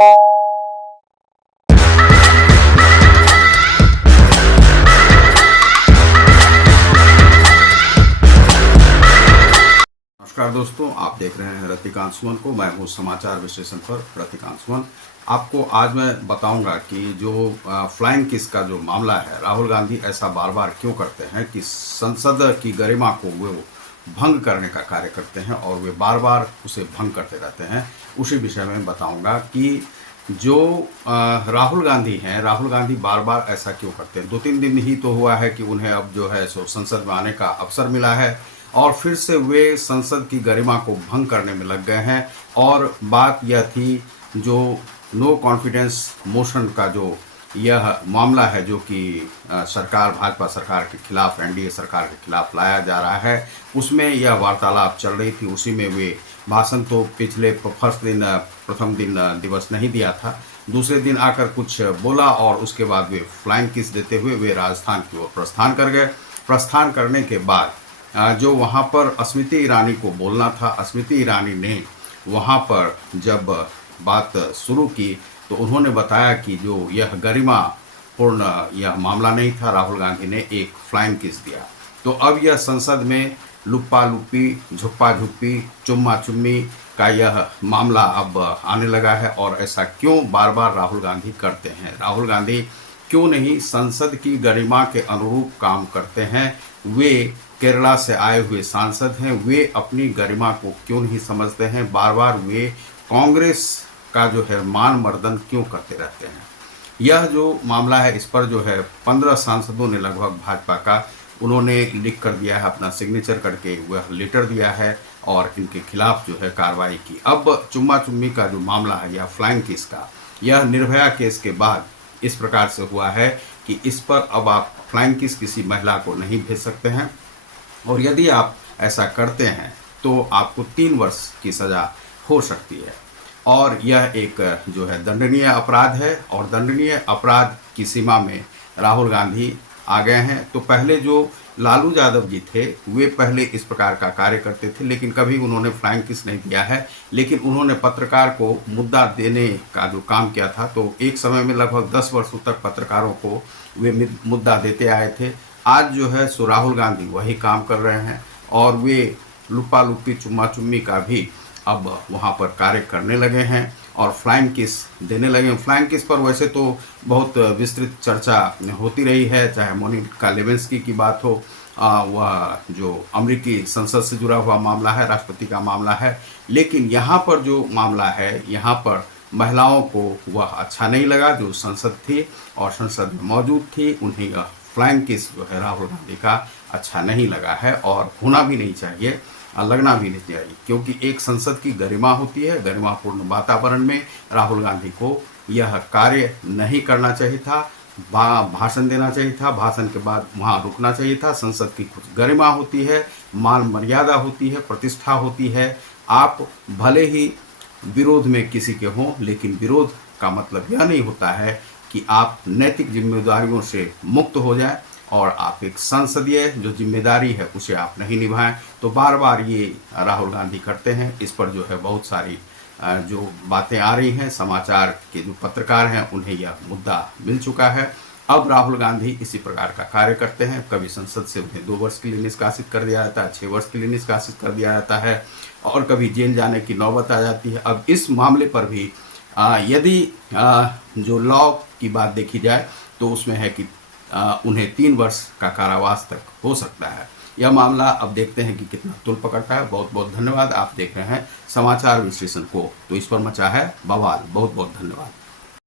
नमस्कार दोस्तों, आप देख रहे हैं रतिकांत सुमन को। मैं हूँ समाचार विश्लेषण पर रतिकांत सुमन। आपको आज मैं बताऊंगा कि जो फ्लाइंग किस का जो मामला है, राहुल गांधी ऐसा बार बार क्यों करते हैं कि संसद की गरिमा को वो भंग करने का कार्य करते हैं और वे बार बार उसे भंग करते रहते हैं। उसी विषय में बताऊंगा कि जो राहुल गांधी हैं, राहुल गांधी बार बार ऐसा क्यों करते हैं। 2-3 दिन ही तो हुआ है कि उन्हें अब जो है सो संसद में आने का अवसर मिला है और फिर से वे संसद की गरिमा को भंग करने में लग गए हैं। और बात यह थी, जो नो कॉन्फिडेंस मोशन का जो यह मामला है, जो कि सरकार, भाजपा सरकार के खिलाफ, एनडीए सरकार के खिलाफ लाया जा रहा है, उसमें यह वार्तालाप चल रही थी। उसी में वे भाषण तो पिछले प्रथम दिन दिवस नहीं दिया था, दूसरे दिन आकर कुछ बोला और उसके बाद वे फ्लाइंग किस देते हुए वे राजस्थान की ओर प्रस्थान कर गए। प्रस्थान करने के बाद जो वहाँ पर स्मृति ईरानी को बोलना था, स्मृति ईरानी ने वहाँ पर जब बात शुरू की तो उन्होंने बताया कि जो यह गरिमा पूर्ण यह मामला नहीं था, राहुल गांधी ने एक फ्लाइंग किस दिया। तो अब यह संसद में लुप्पा लुप्पी, झुप्पा झुप्पी, चुम्मा चुम्मी का यह मामला अब आने लगा है। और ऐसा क्यों बार बार राहुल गांधी करते हैं? राहुल गांधी क्यों नहीं संसद की गरिमा के अनुरूप काम करते हैं? वे केरला से आए हुए सांसद हैं, वे अपनी गरिमा को क्यों नहीं समझते हैं? बार बार वे कांग्रेस का जो है मान मर्दन क्यों करते रहते हैं? यह जो मामला है, इस पर जो है 15 सांसदों ने लगभग भाजपा का, उन्होंने लिख कर दिया है, अपना सिग्नेचर करके वह लेटर दिया है और इनके खिलाफ जो है कार्रवाई की। अब चुम्मा चुम्मी का जो मामला है या फ्लाइंग केस का, यह निर्भया केस के बाद इस प्रकार से हुआ है कि इस पर अब आप फ्लाइंग किस किसी महिला को नहीं भेज सकते हैं और यदि आप ऐसा करते हैं तो आपको 3 वर्ष की सज़ा हो सकती है। और यह एक जो है दंडनीय अपराध है और दंडनीय अपराध की सीमा में राहुल गांधी आ गए हैं। तो पहले जो लालू यादव जी थे, वे पहले इस प्रकार का कार्य करते थे, लेकिन कभी उन्होंने फ्लाइंग किस नहीं दिया है, लेकिन उन्होंने पत्रकार को मुद्दा देने का जो काम किया था, तो एक समय में लगभग 10 वर्षों तक पत्रकारों को वे मुद्दा देते आए थे। आज जो है सो राहुल गांधी वही काम कर रहे हैं और वे लुप्पा लुप्पी, चुम्मा चुम्मी का भी अब वहाँ पर कार्य करने लगे हैं और फ्लाइंग किस देने लगे हैं। फ्लाइंग किस पर वैसे तो बहुत विस्तृत चर्चा होती रही है, चाहे मोनिका लेविंस्की की बात हो, वह जो अमेरिकी संसद से जुड़ा हुआ मामला है, राष्ट्रपति का मामला है, लेकिन यहाँ पर जो मामला है, यहाँ पर महिलाओं को वह अच्छा नहीं लगा। जो संसद थी और संसद में मौजूद थी, उन्हें यह फ्लाइंग किस जो है राहुल गांधी का अच्छा नहीं लगा है और होना भी नहीं चाहिए, लगना भी नहीं चाहिए, क्योंकि एक संसद की गरिमा होती है। गरिमापूर्ण वातावरण में राहुल गांधी को यह कार्य नहीं करना चाहिए था, भाषण देना चाहिए था, भाषण के बाद वहाँ रुकना चाहिए था। संसद की कुछ गरिमा होती है, मान मर्यादा होती है, प्रतिष्ठा होती है। आप भले ही विरोध में किसी के हों, लेकिन विरोध का मतलब यह नहीं होता है कि आप नैतिक जिम्मेदारियों से मुक्त हो जाएं और आप एक संसदीय जो जिम्मेदारी है उसे आप नहीं निभाएं। तो बार बार ये राहुल गांधी करते हैं। इस पर जो है बहुत सारी जो बातें आ रही हैं, समाचार के जो पत्रकार हैं उन्हें यह मुद्दा मिल चुका है। अब राहुल गांधी इसी प्रकार का कार्य करते हैं। कभी संसद से उन्हें 2 वर्ष के लिए निष्कासित कर दिया जाता है, 6 वर्ष के लिए निष्कासित कर दिया जाता है और कभी जेल जाने की नौबत आ जाती है। अब इस मामले पर भी यदि जो लॉ की बात देखी जाए तो उसमें है कि उन्हें 3 वर्ष का कारावास तक हो सकता है। यह मामला अब देखते हैं कि कितना तुल पकड़ता है। बहुत बहुत धन्यवाद। आप देख रहे हैं समाचार विश्लेषण को, तो इस पर मचा है बवाल। बहुत बहुत धन्यवाद।